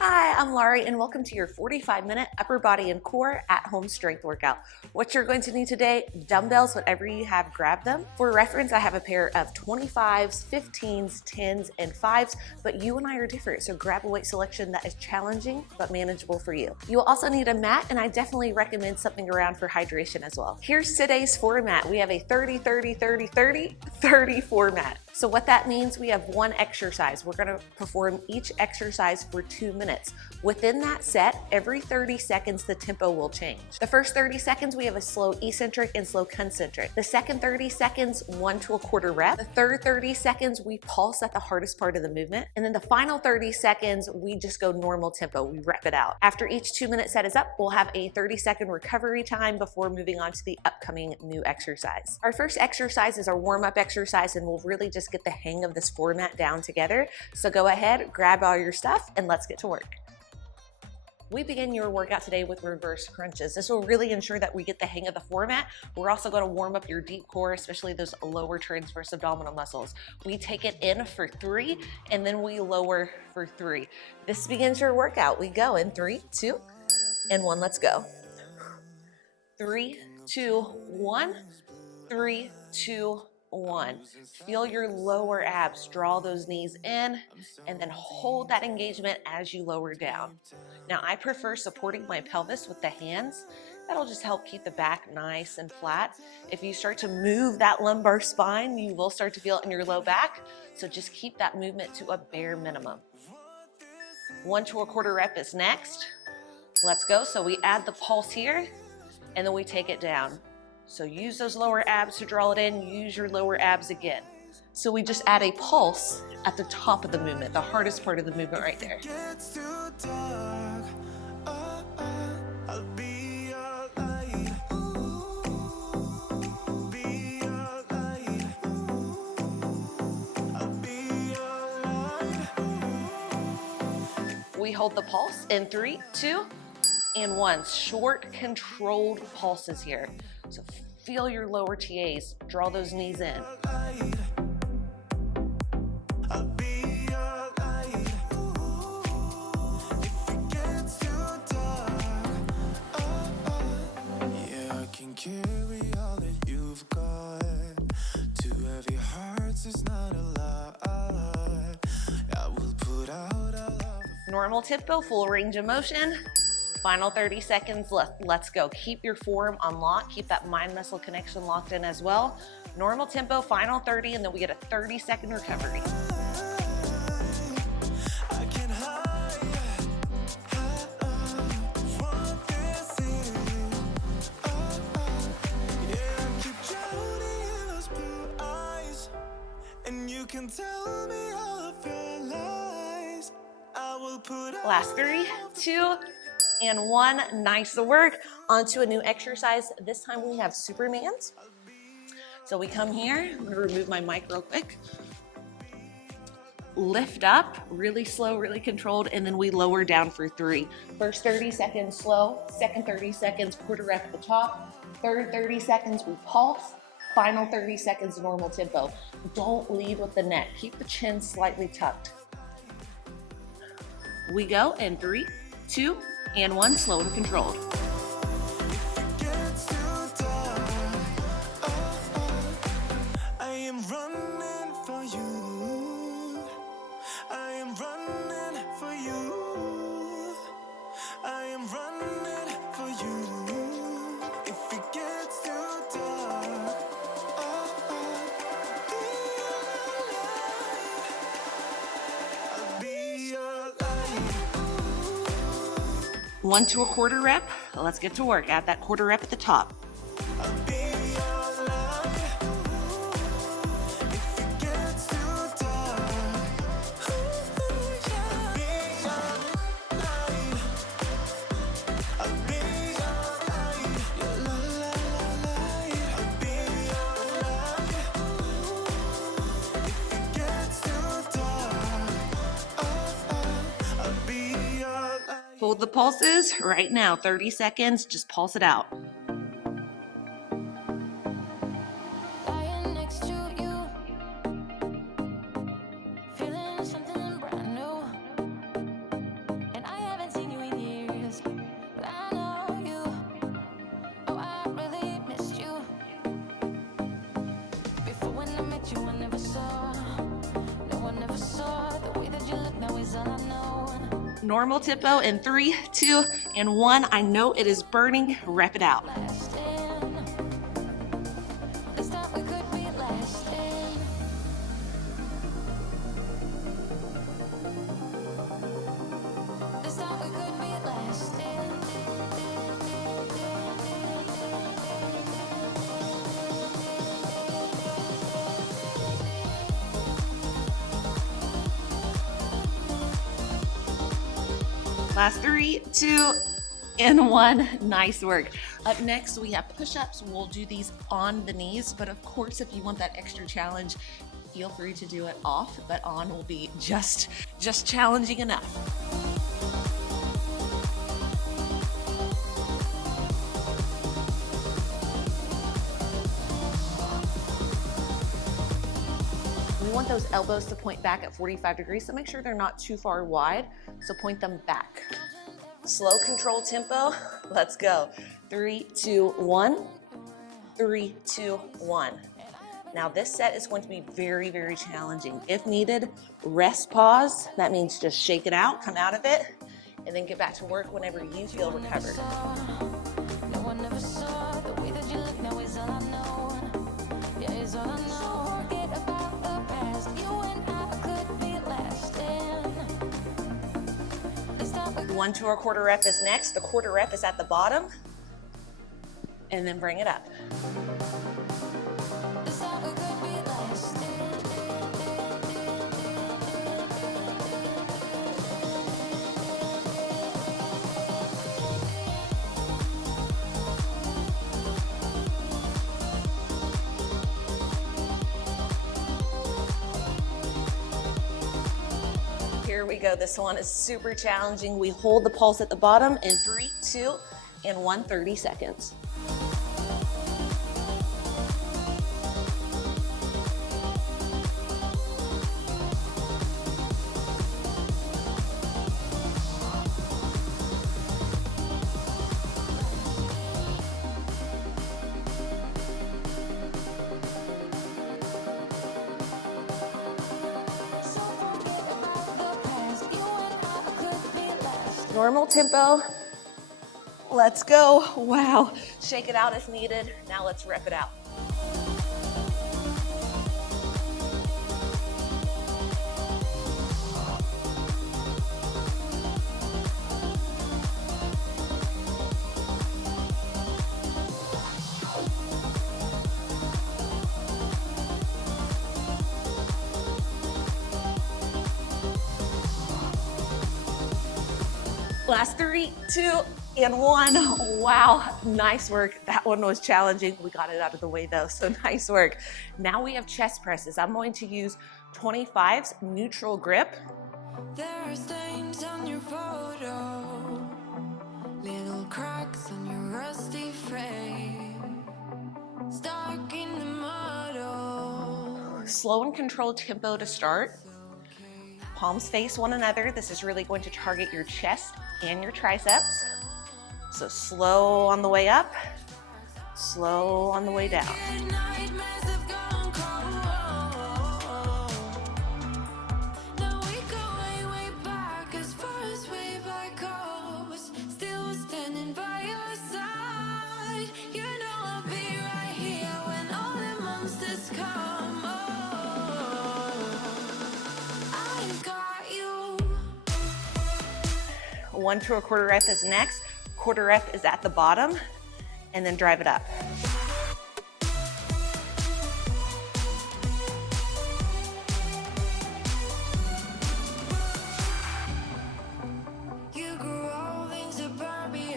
Hi, I'm Larie and welcome to your 45-minute upper body and core at-home strength workout. What you're going to need today, dumbbells, whatever you have, grab them. For reference, I have a pair of 25s, 15s, 10s, and 5s, but you and I are different, so grab a weight selection that is challenging but manageable for you. You will also need a mat, and I definitely recommend something around for hydration as well. Here's today's format. We have a 30-30-30-30-30 format. So what that means, we have one exercise. We're gonna perform each exercise for 2 minutes. Within that set, every 30 seconds, the tempo will change. The first 30 seconds, we have a slow eccentric and slow concentric. The second 30 seconds, 1 to a quarter rep. The third 30 seconds, we pulse at the hardest part of the movement. And then the final 30 seconds, we just go normal tempo, we rep it out. After each 2-minute set is up, we'll have a 30-second recovery time before moving on to the upcoming new exercise. Our first exercise is our warm-up exercise, and we'll really just get the hang of this format down together. So go ahead, grab all your stuff, and let's get to work. We begin your workout today with reverse crunches. This will really ensure that we get the hang of the format. We're also going to warm up your deep core, especially those lower transverse abdominal muscles. We take it in for 3, and then we lower for 3. This begins your workout. We go in 3, 2, and 1. Let's go. 3, 2, 1. 3, 2, 1. Feel your lower abs, draw those knees in, and then hold that engagement as you lower down. Now, I prefer supporting my pelvis with the hands. That'll just help keep the back nice and flat. If you start to move that lumbar spine, you will start to feel it in your low back. So just keep that movement to a bare minimum. 1 to a quarter rep is next. Let's go. So we add the pulse here, and then we take it down. So use those lower abs to draw it in, use your lower abs again. So we just add a pulse at the top of the movement, the hardest part of the movement right there. We hold the pulse in 3, 2, and 1. Short, controlled pulses here. So feel your lower TAs, draw those knees in. Normal tempo, full range of motion. Final 30 seconds, let's go. Keep your forearm on lock, keep that mind-muscle connection locked in as well. Normal tempo, final 30, and then we get a 30-second recovery. Last 3, 2, and 1. Nice work. Onto a new exercise. This time we have Supermans. So we come here. I'm going to remove my mic real quick. Lift up, really slow, really controlled, and then we lower down for 3. First 30 seconds slow, second 30 seconds quarter rep at the top, third 30 seconds we pulse, final 30 seconds normal tempo. Don't lead with the neck. Keep the chin slightly tucked. We go in 3, 2, and 1, slow and controlled. I am running for you. I am running for you. I am running for you. If it gets too dark, I'll be your light. 1 to a quarter rep. Let's get to work. Add that quarter rep at the top. I'll be your light. If it gets too dark, I'll be your light. I'll be your light. Your light. I'll be your light. If it gets too dark, I'll be your light. Hold the pulses right now, 30 seconds, just pulse it out. Lying next to you, feeling something brand new. And I haven't seen you in years, but I know you. Oh, I really missed you. Before when I met you, I never saw. No one ever saw the way that you look now is all I know. Normal tempo in 3, 2, and 1. I know it is burning. Rep it out. Lasting. This time we could be lasting. This time we could be lasting. Last 3, 2, and 1. Nice work. Up next, we have push-ups. We'll do these on the knees, but of course, if you want that extra challenge, feel free to do it off, but on will be just challenging enough. We want those elbows to point back at 45 degrees, so make sure they're not too far wide, so point them back. Slow, controlled tempo, let's go. 3, 2, 1, 3, 2, 1. Now this set is going to be very, very challenging. If needed, rest, pause. That means just shake it out, come out of it, and then get back to work whenever you feel recovered. No one ever saw the way that you look now is all I know. Yeah, is all I know. Forget about the past. You and I could be lasting. This time we 1 to a quarter rep is next. The quarter rep is at the bottom, and then bring it up. this time we could be lasting. Here we go. This one is super challenging. We hold the pulse at the bottom in 3, 2, and 1, 30 seconds. So forget about the past. You and I could be lasting. Normal tempo. Let's go. Wow. Shake it out if needed. Now let's rep it out. Last 3, 2, and 1. Wow, nice work. That one was challenging. We got it out of the way though, so nice work. Now we have chest presses. I'm going to use 25s, neutral grip. There are stains on your photo, little cracks on your rusty frame, stuck in the muddle. Slow and controlled tempo to start. Palms face one another. This is really going to target your chest and your triceps. So slow on the way up, slow on the way down. Nightmares have gone cold. Now we go way, way back, as far as way back goes. Still standing by your side. You know I'll be right here when all the monsters come. I've got you. 1 to a quarter rep is next. Quarter rep is at the bottom, and then drive it up. You grew old into Barbie,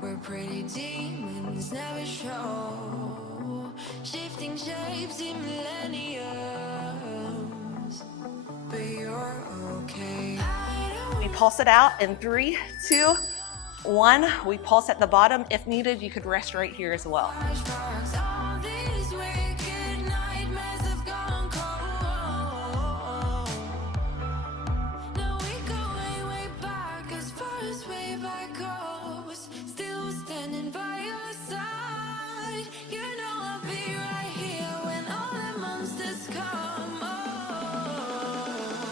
where pretty demons never show, shifting shapes in millenniums, but you're okay. I We pulse it out in 3, 2, 1. We pulse at the bottom. If needed, you could rest right here as well. Flashbacks, all these wicked nightmares have gone cold. Now we go way, way back, as far as way back goes. Still standing by your side. You know I'll be right here when all the monsters come. Oh,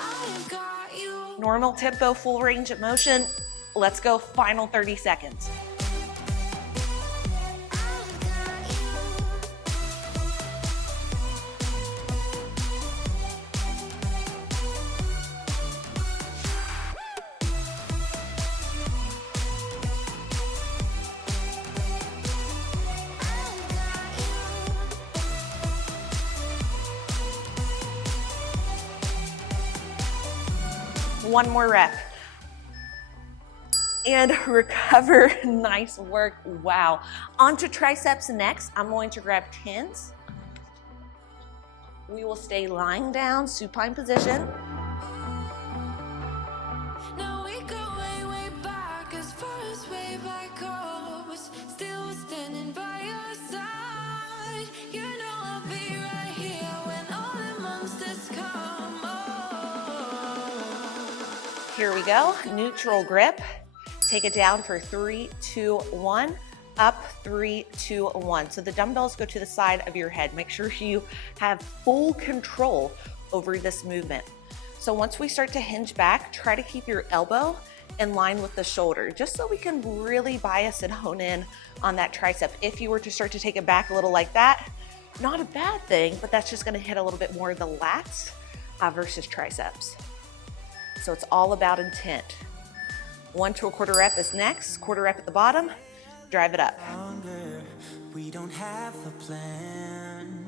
I've got you. Normal tempo, full range of motion. Let's go, final 30 seconds. One more rep. And recover. Nice work. Wow. On to triceps next. I'm going to grab 10s. We will stay lying down, supine position. Now we go way, way back, as far as way back goes. Still standing by your side. You know I'll be right here when all the monsters come. Oh. Here we go. Neutral grip. Take it down for 3, 2, 1. Up, 3, 2, 1. So the dumbbells go to the side of your head. Make sure you have full control over this movement. So once we start to hinge back, try to keep your elbow in line with the shoulder, just so we can really bias and hone in on that tricep. If you were to start to take it back a little like that, not a bad thing, but that's just gonna hit a little bit more of the lats versus triceps. So it's all about intent. 1 to a quarter rep is next. Quarter rep at the bottom. Drive it up. Longer, we don't have a plan.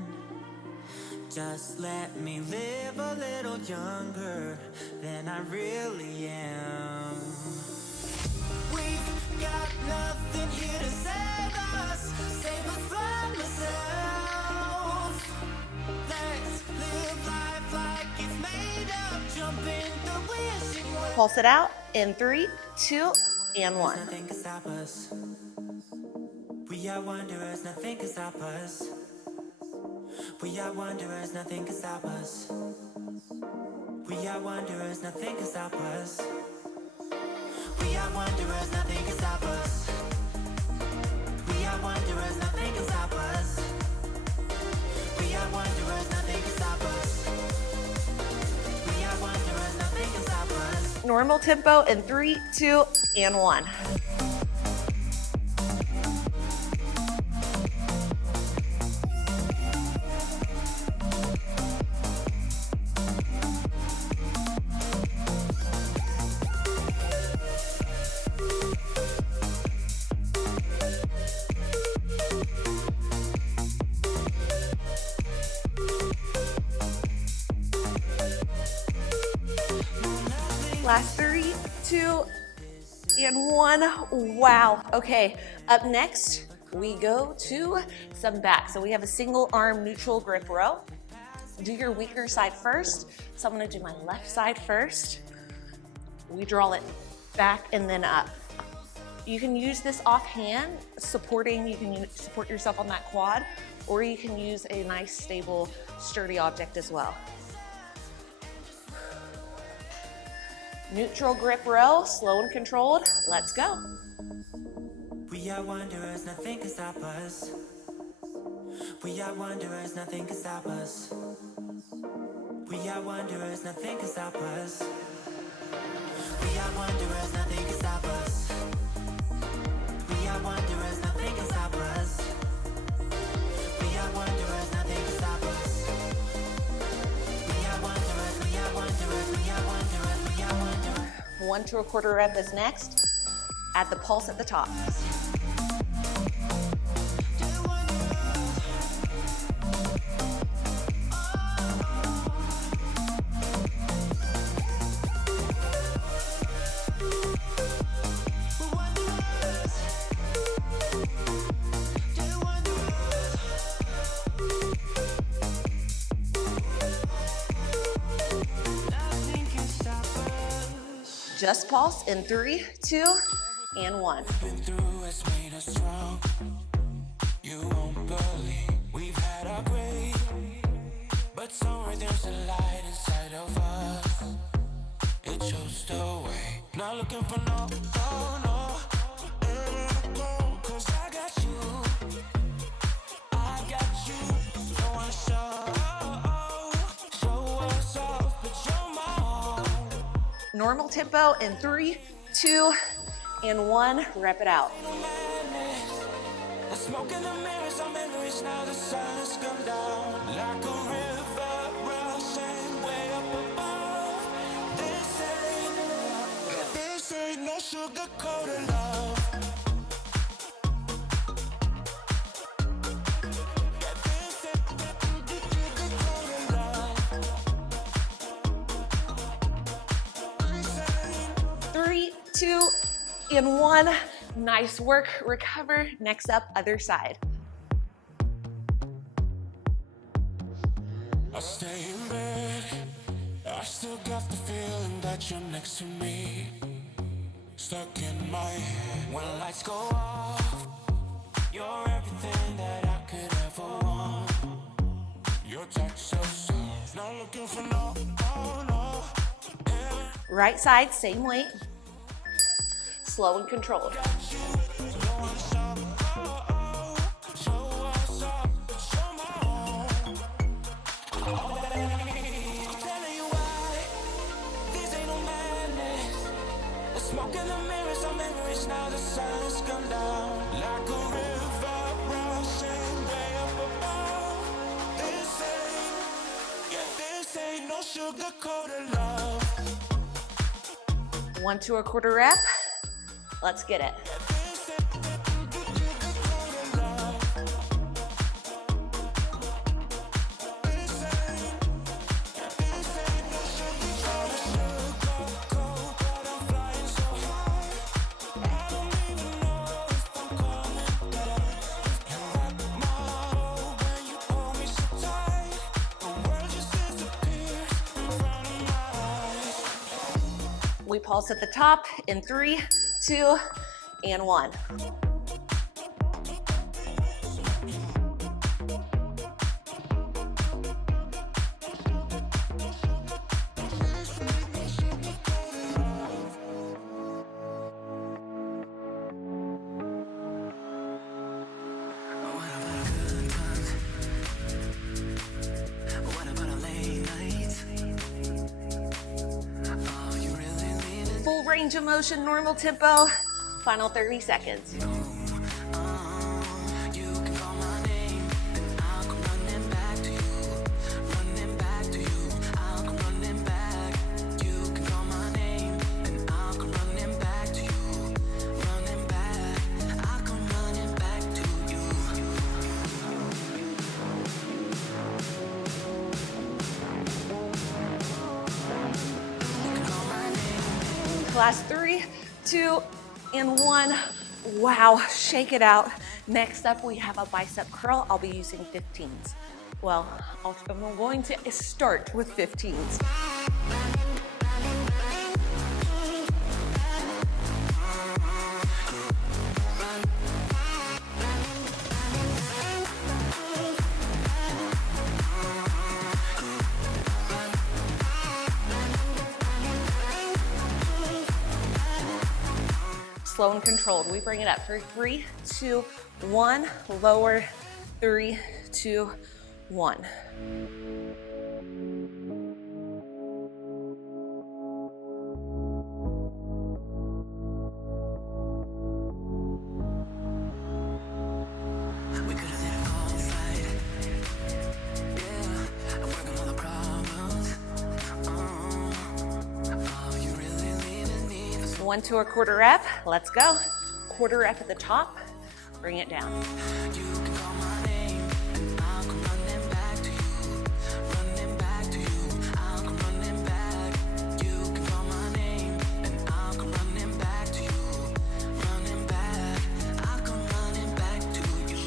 Just let me live a little younger than I really am. We've got nothing here to save us from ourselves. Let's live life like it's made up, jump in the wishing well. Pulse it out in 3, 2, and 1. Nothing can stop us. We are wanderers, nothing can stop us. We are wanderers, nothing can stop us. We are wanderers, nothing can stop us. We are wanderers, nothing can stop us. We are wanderers, nothing can stop us. We are wanderers, nothing can stop us. We are wanderers, nothing can stop us. Normal tempo in 3, 2, and 1. Last 3, 2, and 1. Wow. Okay, up next, we go to some back. So we have a single arm neutral grip row. Do your weaker side first. So I'm gonna do my left side first. We draw it back and then up. You can use this offhand, supporting, you can support yourself on that quad, or you can use a nice, stable, sturdy object as well. Neutral grip row, slow and controlled. Let's go. We are wanderers, nothing can stop us. We are wanderers, nothing can stop us. We are wanderers, nothing can stop us. We are wanderers, nothing can stop us. We are wanderers, nothing can stop us. We are wanderers, nothing can stop us. We are wanderers, we are wanderers, we are wanderers, we are wanderers. 1 to a quarter rep is next. Add the pulse at the top. Nothing can stop us. Just pulse in 3, 2, and 1. Been through has made us strong. You won't believe we've had our way, but somewhere there's a light inside of us. It shows the way. Not looking for no, cause I got you. I got you. Don't wanna show us off, but you're my own. Normal tempo in 3, 2, and 1. Rep it out. The smoke in the mirrors, our memories now. The sun has come down like a river rushing way up above. This ain't no sugar-coated love. Yeah, this ain't sugar-coated love. 3, 2, and 1. Nice work. Recover. Next up, other side. I stay in bed, I still got the feeling that you're next to me, stuck in my head. When lights go off, you're everything that I could ever want. Your touch so soft, not looking for no. Right side, same weight. Slow and controlled. Smoke in the mirrors, our memories now. The sun has come down like a river rushing way up above. This ain't no sugar-coated love. 1 to a quarter rep. Let's get it. We pulse at the top in 3, 2, and 1. Full range of motion, normal tempo. Final 30 seconds. Last 3, 2, and 1. Wow, shake it out. Next up, we have a bicep curl. I'll be using 15s. Well, I'm going to start with 15s. Slow and controlled. We bring it up for 3, 2, 1. Lower. 3, 2, 1. One to a quarter rep. Let's go. Quarter rep at the top. Bring it down.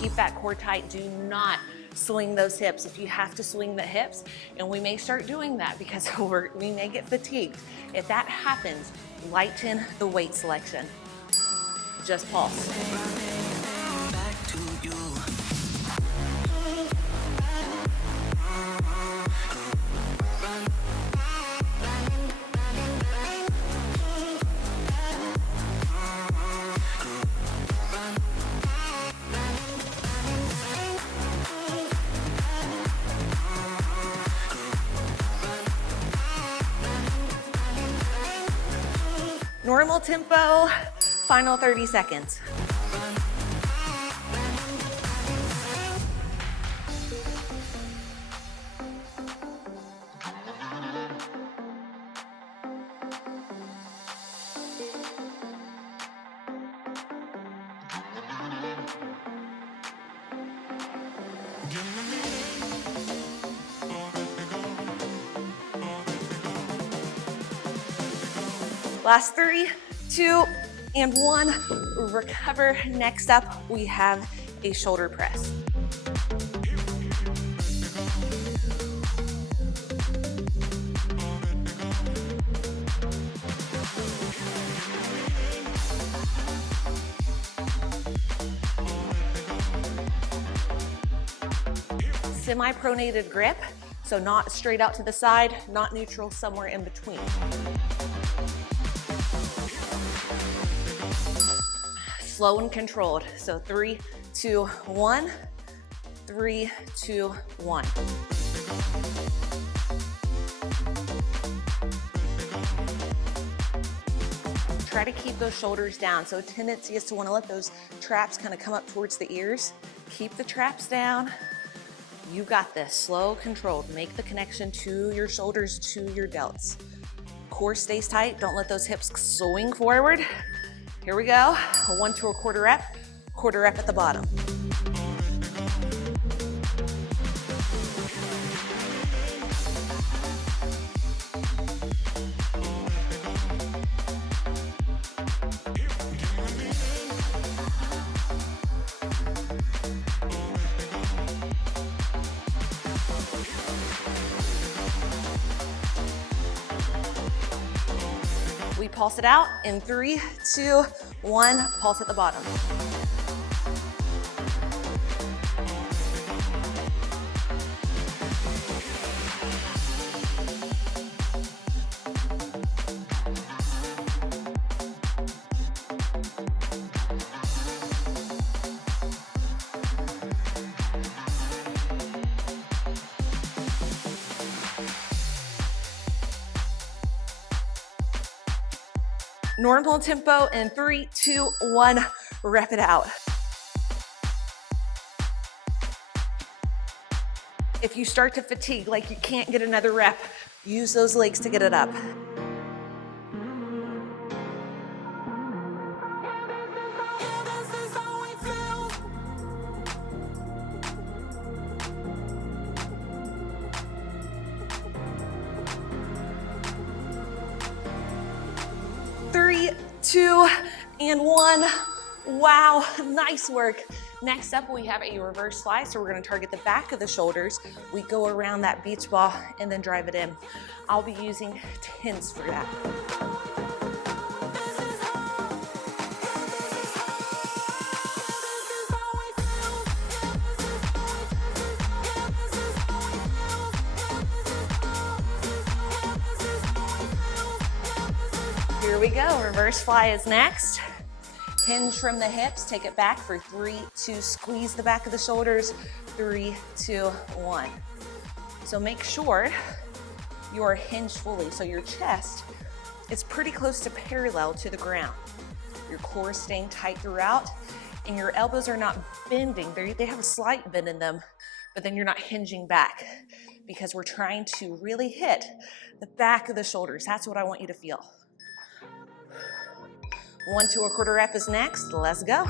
Keep that core tight. Do not swing those hips. If you have to swing the hips, and we may start doing that because we may get fatigued. If that happens, Lighten the weight selection. Just pulse. Back to you. Normal tempo, final 30 seconds. Last 3, 2, and 1. Recover. Next up, we have a shoulder press. Semi-pronated grip, so not straight out to the side, not neutral, somewhere in between. Slow and controlled. So 3, 2, 1. 3, 2, 1. Try to keep those shoulders down. So a tendency is to want to let those traps kind of come up towards the ears. Keep the traps down. You got this. Slow, controlled. Make the connection to your shoulders, to your delts. Core stays tight. Don't let those hips swing forward. Here we go. A 1 to a quarter rep at the bottom. We pulse it out in 3, 2, 1, pulse at the bottom. Normal tempo in 3, 2, 1, rep it out. If you start to fatigue, like you can't get another rep, use those legs to get it up. Three, 2, and 1. Wow, nice work. Next up, we have a reverse fly. So we're gonna target the back of the shoulders. We go around that beach ball and then drive it in. I'll be using 10s for that. Here we go, reverse fly is next. Hinge from the hips, take it back for 3, 2, squeeze the back of the shoulders, 3, 2, 1. So make sure you are hinged fully, so your chest is pretty close to parallel to the ground. Your core is staying tight throughout, and your elbows are not bending. They have a slight bend in them, but then you're not hinging back because we're trying to really hit the back of the shoulders. That's what I want you to feel. 1 to a quarter rep is next. Let's go.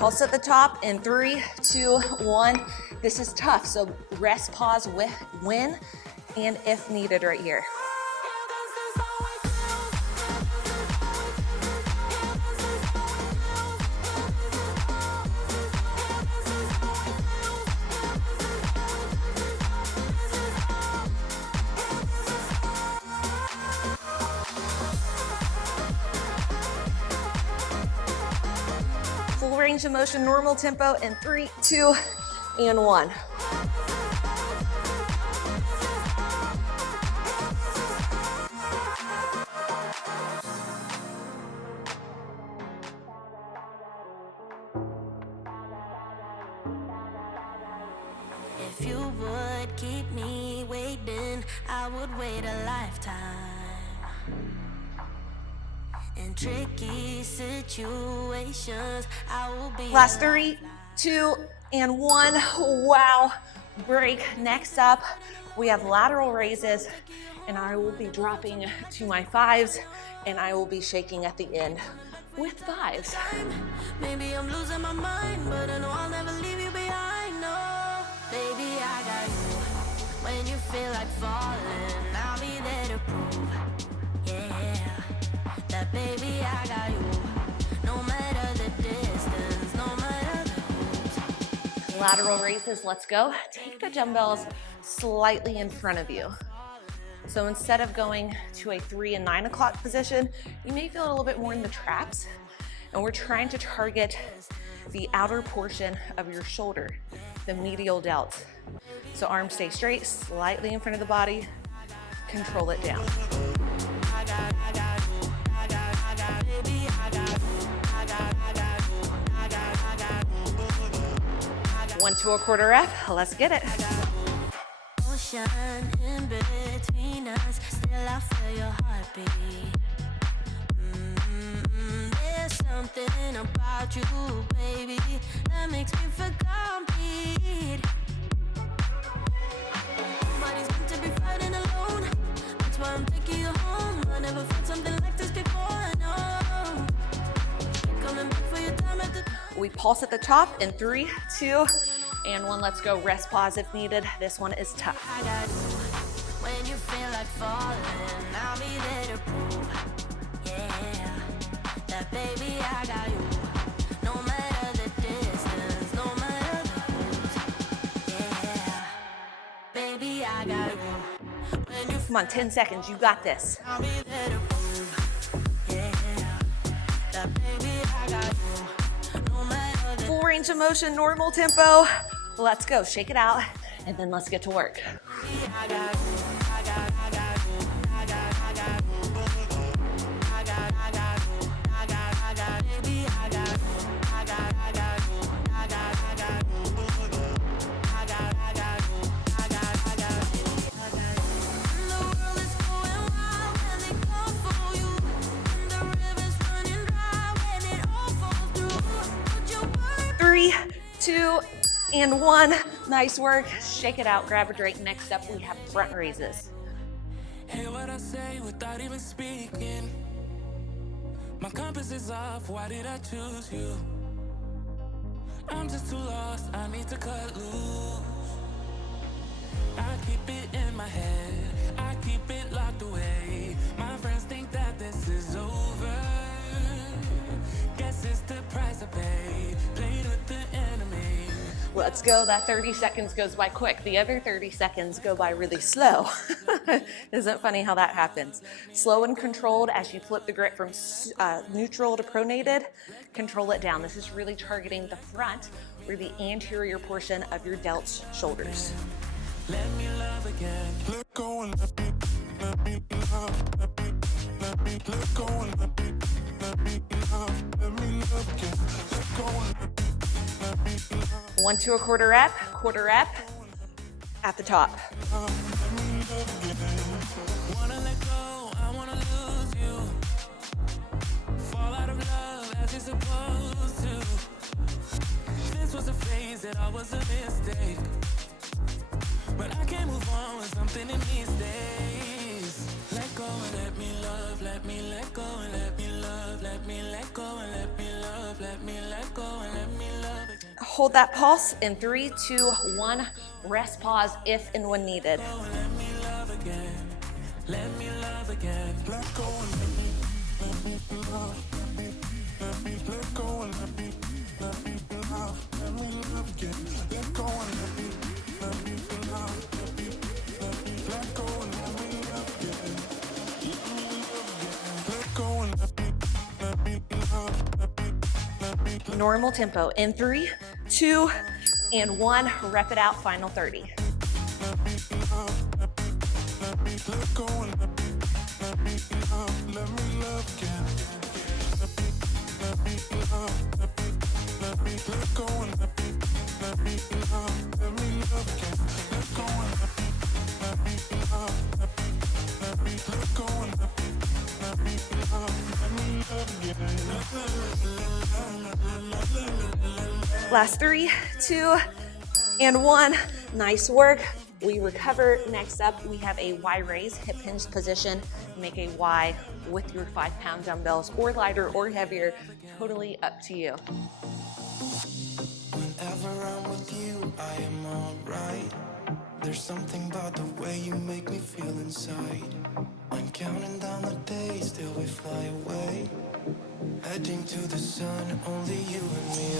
Pulse at the top in 3, 2, 1. This is tough, so rest, pause, when, and if needed right here. Full range of motion, normal tempo in 3, 2, and 1. If you would keep me waiting, I would wait a lifetime. In tricky situations, I will be. Last 3, 2, and 1. Wow. Break. Next up, we have lateral raises, and I will be dropping to my 5s, and I will be shaking at the end with 5s. Maybe I'm losing my mind, but I know I'll never leave you behind. No, baby, I got you. When you feel like falling, I'll be there to prove. Yeah, that baby, I got you. No matter the distance, no matter the moves. Lateral raises, let's go. Take the dumbbells slightly in front of you. So instead of going to a 3 and 9 o'clock position, you may feel a little bit more in the traps. And we're trying to target the outer portion of your shoulder, the medial delts. So arms stay straight, slightly in front of the body, control it down. 1 to a quarter rep, let's get it. Ocean in between us, still I feel your heartbeat. There's something about you, baby, that makes me feel complete. Nobody's meant to be fighting alone. That's why I'm taking you home. I never felt something like this before. No, coming back for your time at the. We pulse at the top in 3, 2, and 1. Let's go. Rest, pause if needed. This one is tough. I got you. When you feel like falling, I'll be there to prove. Yeah, that baby, I got you. No matter the distance, no matter the moves. Yeah, baby, I got you. When you Come on, 10 seconds. You got this. I'll be there to prove. Yeah, that baby, I got you. No matter the Full range of motion, normal tempo. Let's go. Shake it out, and then let's get to work. I got you. I got you. I got you. I got you. I got you. I got baby. I got you. I got you. I got you. I got you. And the world is going wild when they come for you. And the river's running dry when it all falls through. Put your word. 3, 2, and 1. Nice work. Shake it out. Grab a drink. Next up, we have front raises. Hear what I say without even speaking. My compass is off, why did I choose you? I'm just too lost, I need to cut loose. I keep it in my head, I keep it locked away. My friends think that this is over. Guess it's the price I pay, played with the enemy. Let's go. That 30 seconds goes by quick. The other 30 seconds go by really slow. Isn't it funny how that happens? Slow and controlled as you flip the grip from neutral to pronated. Control it down. This is really targeting the front or the anterior portion of your delts, shoulders. Let me love again. Let go and let me love, let me let go and let me love again. Let go and let me love. 1 to a quarter rep, at the top. Wanna let go, I wanna lose you. Fall out of love as you're supposed to. This was a phase that I was a mistake. But I can't move on with something in these days. Let go and let me love, let me let go and let me love, let me let go and let me love, let me let go and let me love. Hold that pulse in 3, 2, 1. Rest, pause if and when needed. Let me love again. Let me love again. Let go and let me love. Let go and let me love. Let me love again. Let go and let me love. Let go and let me love again. Let go and let me love. Normal tempo in 3, 2, and 1. Rep it out, final 30. Let go and let me love. Let me love again. Let me love. Let go and let me love. Let me love again. Let go and let me love. Let go and let me love. Let me love again. Last 3, 2, and 1. Nice work. We recover. Next up, we have a Y raise, hip hinge position. Make a Y with your 5-pound dumbbells, or lighter or heavier, totally up to you. Whenever I'm with you, I am alright. There's something about the way you make me feel inside. I'm counting down the days till we fly away. Heading to the sun, only you and me.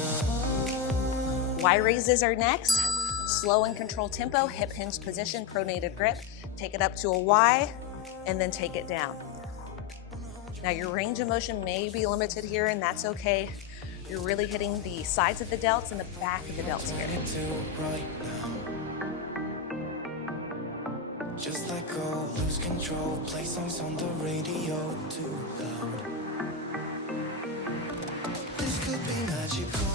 Y raises are next. Slow and controlled tempo, hip hinge position, pronated grip. Take it up to a Y and then take it down. Now your range of motion may be limited here, and that's okay. You're really hitting the sides of the delts and the back of the delts here. Right now. Just let go, lose control, play songs on the radio too loud. This could be magical.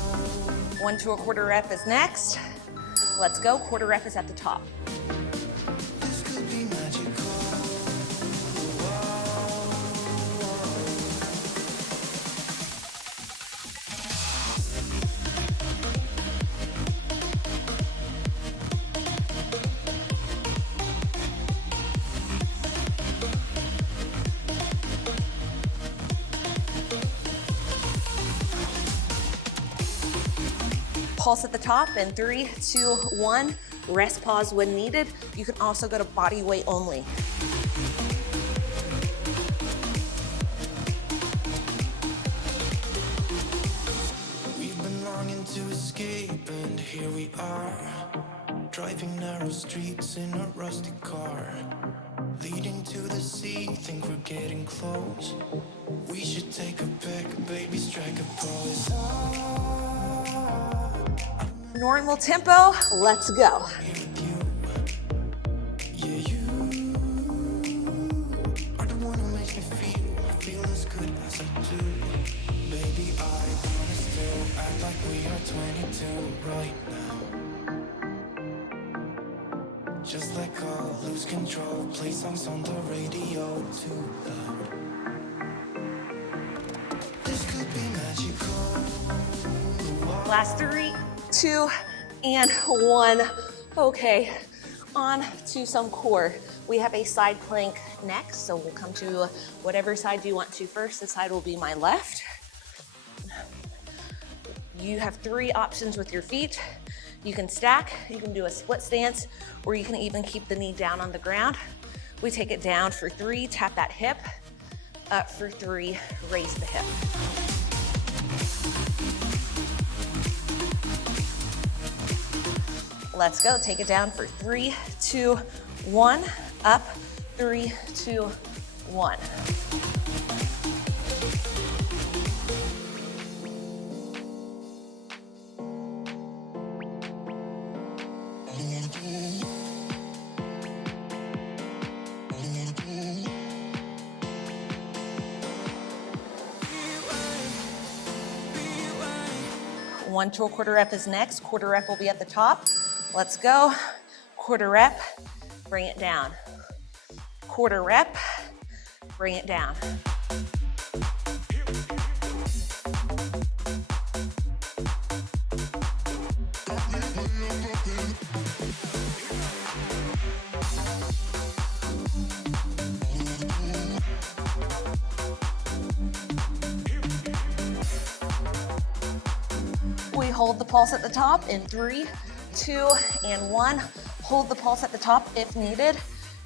1 to a quarter rep is next. Let's go. Quarter rep is at the top. This could be magical. Pulse at the top in 3, 2, 1. Rest, pause when needed. You can also go to body weight only. We've been longing to escape, and here we are, driving narrow streets in a rusty car, leading to the sea. Think we're getting close. We should take a pic, baby, strike a pose. Normal tempo. Let's go. Yeah, you are the one who makes me feel as good as I do. Baby, I wanna still act like we are 22 right now. Just let go, lose control, play songs on the radio too loud. This could be magical. Last 3, 2, and 1. Okay, on to some core. We have a side plank next, so we'll come to whatever side you want to first. This side will be my left. You have 3 options with your feet. You can stack, you can do a split stance, or you can even keep the knee down on the ground. We take it down for 3, tap that hip. Up for 3, raise the hip. Let's go. Take it down for 3, 2, 1. Up, 3, 2, 1. One to a quarter rep is next. Quarter rep will be at the top. Let's go. Quarter rep, bring it down. Quarter rep, bring it down. We hold the pulse at the top in 3, 2, and 1. Hold the pulse at the top if needed.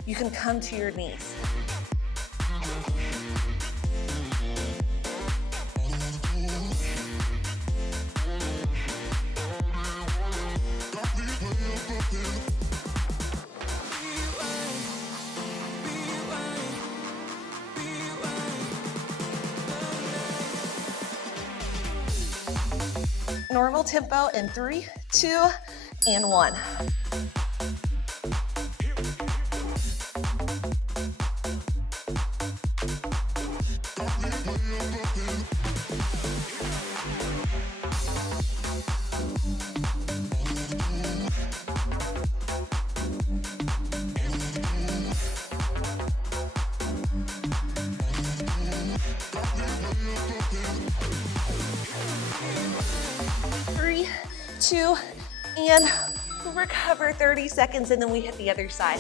You can come to your knees. Normal tempo in 3, 2, and 1. Two, and recover 30 seconds, and then we hit the other side.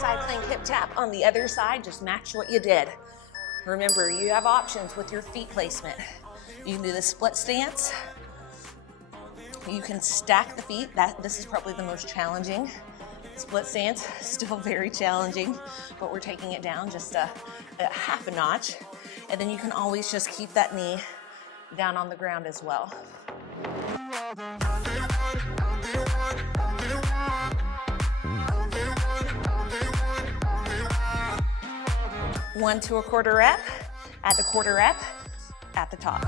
Side plank hip tap on the other side, just match what you did. Remember, you have options with your feet placement. You can do the split stance. You can stack the feet. This is probably the most challenging. Split stance, still very challenging, but we're taking it down just a half a notch. And then you can always just keep that knee down on the ground as well. 1 to a quarter rep, at the quarter rep, at the top.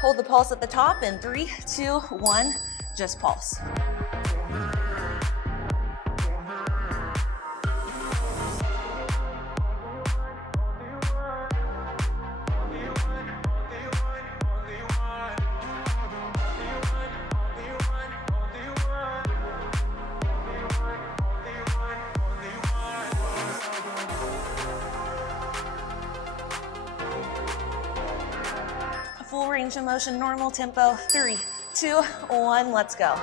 Hold the pulse at the top in 3, 2, 1, just pulse. Full range of motion, normal tempo, 3, 2, 1, let's go.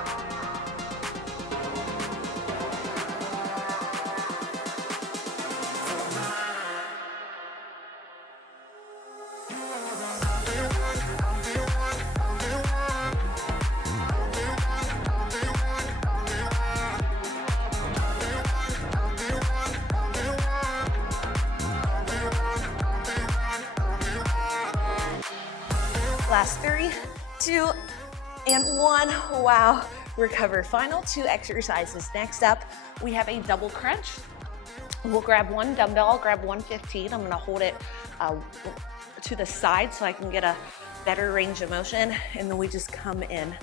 Last 3, 2, and 1. Wow, recover. Final 2 exercises. Next up, we have a double crunch. We'll grab one dumbbell, I'll grab 115. I'm gonna hold it to the side so I can get a better range of motion. And then we just come in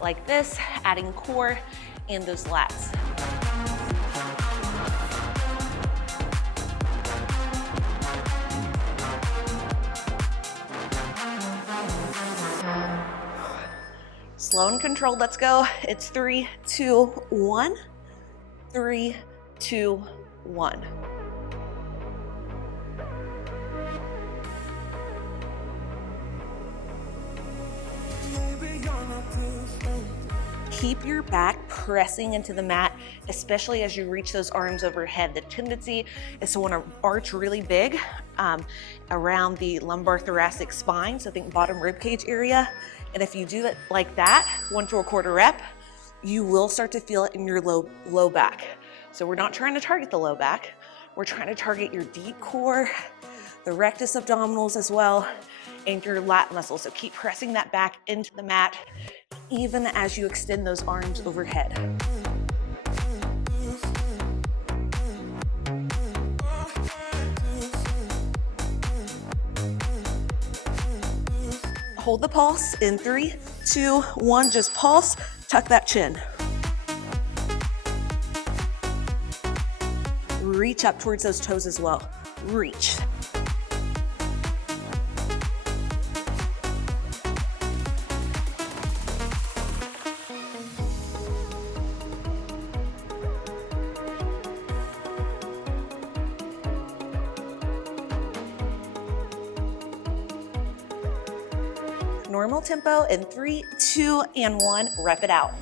like this, adding core and those lats. Slow and controlled, let's go. It's 3, 2, 1. 3, 2, 1. Keep your back pressing into the mat, especially as you reach those arms overhead. The tendency is to want to arch really big around the lumbar thoracic spine, so think bottom rib cage area. And if you do it like that, 1 to a quarter rep, you will start to feel it in your low back. So we're not trying to target the low back. We're trying to target your deep core, the rectus abdominals as well, and your lat muscles. So keep pressing that back into the mat, even as you extend those arms overhead. Hold the pulse in 3, 2, 1, just pulse, tuck that chin. Reach up towards those toes as well. Reach. Normal tempo in 3, 2, and 1. Rep it out.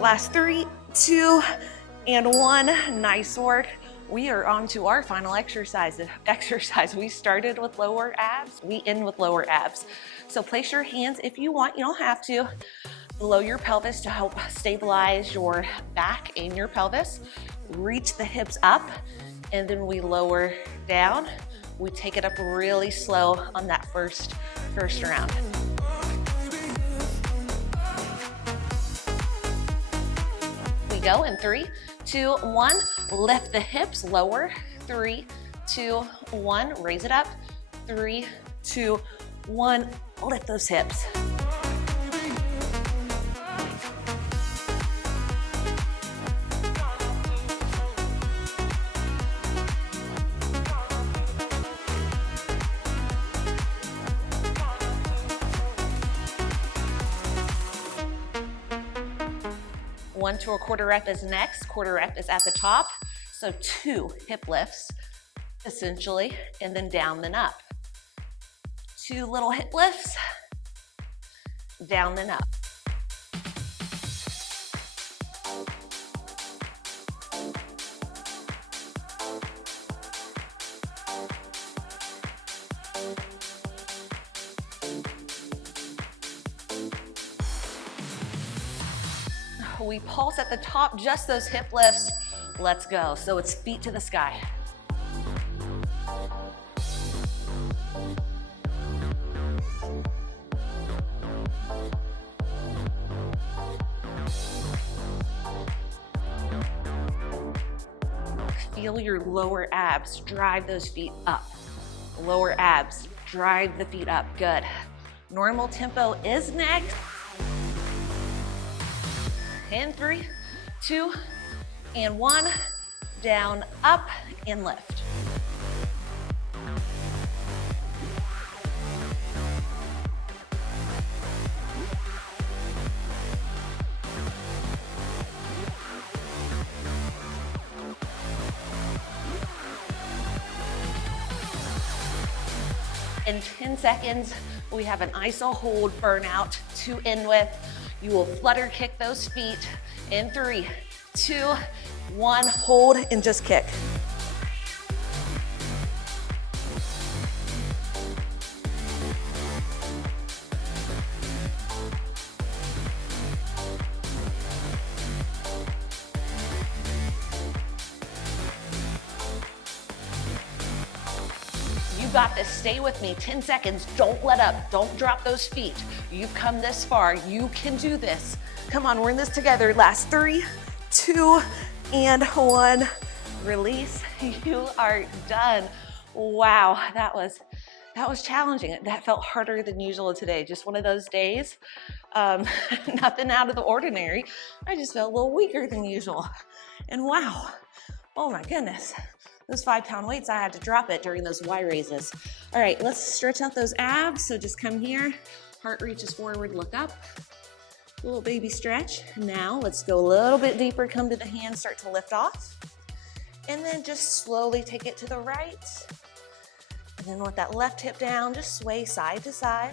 Last 3, 2, and 1. Nice work. We are on to our final exercise. We started with lower abs, we end with lower abs. So place your hands, if you want, you don't have to, below your pelvis to help stabilize your back and your pelvis. Reach the hips up, and then we lower down. We take it up really slow on that first round. We go in 3, 2, 1. Lift the hips, lower. 3, 2, 1. Raise it up. 3, 2, 1. Lift those hips. One to a quarter rep is next. Quarter rep is at the top. So 2 hip lifts, essentially, and then down, then up. 2 little hip lifts, down, then up. We pulse at the top, just those hip lifts. Let's go. So it's feet to the sky. Feel your lower abs, drive those feet up. Lower abs, drive the feet up, good. Normal tempo is next. In 3, 2, and 1. Down, up, and lift. In 10 seconds, we have an iso hold burnout to end with. You will flutter kick those feet in 3, 2, 1. Hold and just kick. You got this. Stay with me. 10 seconds. Don't let up. Don't drop those feet. You've come this far. You can do this. Come on, we're in this together. Last 3, 2, and 1. Release. You are done. Wow, that was challenging. That felt harder than usual today. Just one of those days. Nothing out of the ordinary. I just felt a little weaker than usual. And wow, oh my goodness. Those 5-pound weights, I had to drop it during those Y raises. All right, let's stretch out those abs. So just come here, heart reaches forward, look up. A little baby stretch. Now let's go a little bit deeper, come to the hands, start to lift off. And then just slowly take it to the right. And then with that left hip down, just sway side to side.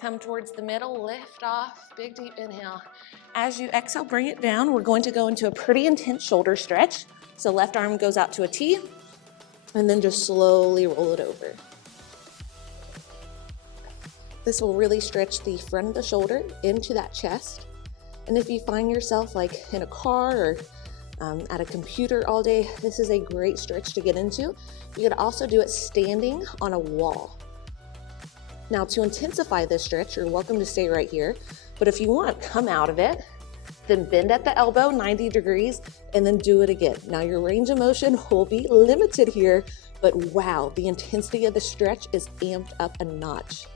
Come towards the middle, lift off, big deep inhale. As you exhale, bring it down. We're going to go into a pretty intense shoulder stretch. So left arm goes out to a T, and then just slowly roll it over. This will really stretch the front of the shoulder into that chest. And if you find yourself like in a car or at a computer all day, this is a great stretch to get into. You could also do it standing on a wall. Now to intensify this stretch, you're welcome to stay right here, but if you want, come out of it, then bend at the elbow 90 degrees, and then do it again. Now your range of motion will be limited here, but wow, the intensity of the stretch is amped up a notch.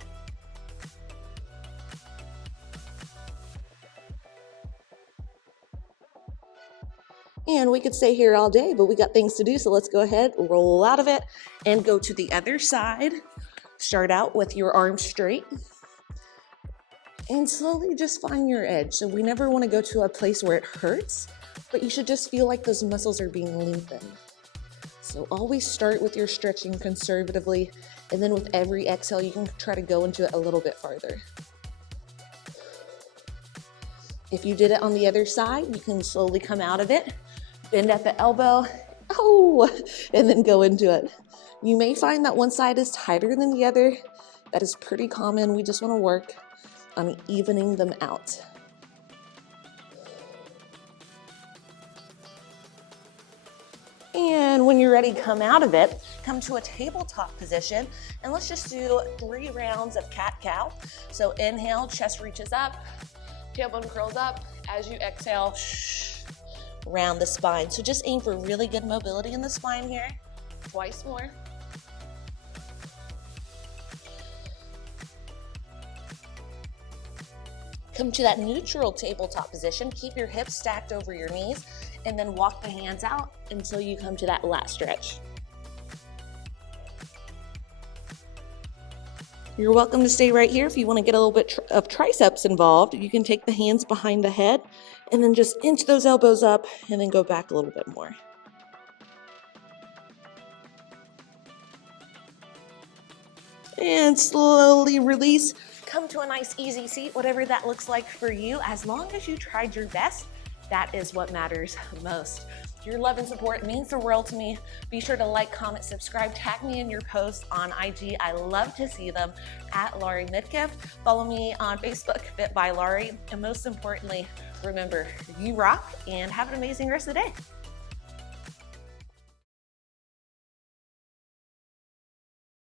And we could stay here all day, but we got things to do, so let's go ahead, roll out of it, and go to the other side. Start out with your arms straight, and slowly just find your edge. So we never want to go to a place where it hurts, but you should just feel like those muscles are being lengthened. So always start with your stretching conservatively, and then with every exhale, you can try to go into it a little bit farther. If you did it on the other side, you can slowly come out of it, bend at the elbow, and then go into it. You may find that one side is tighter than the other. That is pretty common. We just want to work on evening them out. And when you're ready, come out of it, come to a tabletop position, and let's just do 3 rounds of cat-cow. So inhale, chest reaches up, tailbone curls up. As you exhale, round the spine. So just aim for really good mobility in the spine here. Twice more. Come to that neutral tabletop position. Keep your hips stacked over your knees, and then walk the hands out until you come to that lat stretch. You're welcome to stay right here. If you want to get a little bit of triceps involved, you can take the hands behind the head and then just inch those elbows up and then go back a little bit more. And slowly release. Come to a nice easy seat, whatever that looks like for you. As long as you tried your best, that is what matters most. Your love and support means the world to me. Be sure to like, comment, subscribe, tag me in your posts on IG. I love to see them at Larie Midgift. Follow me on Facebook, Fit by Larie. And most importantly, remember, you rock, and have an amazing rest of the day.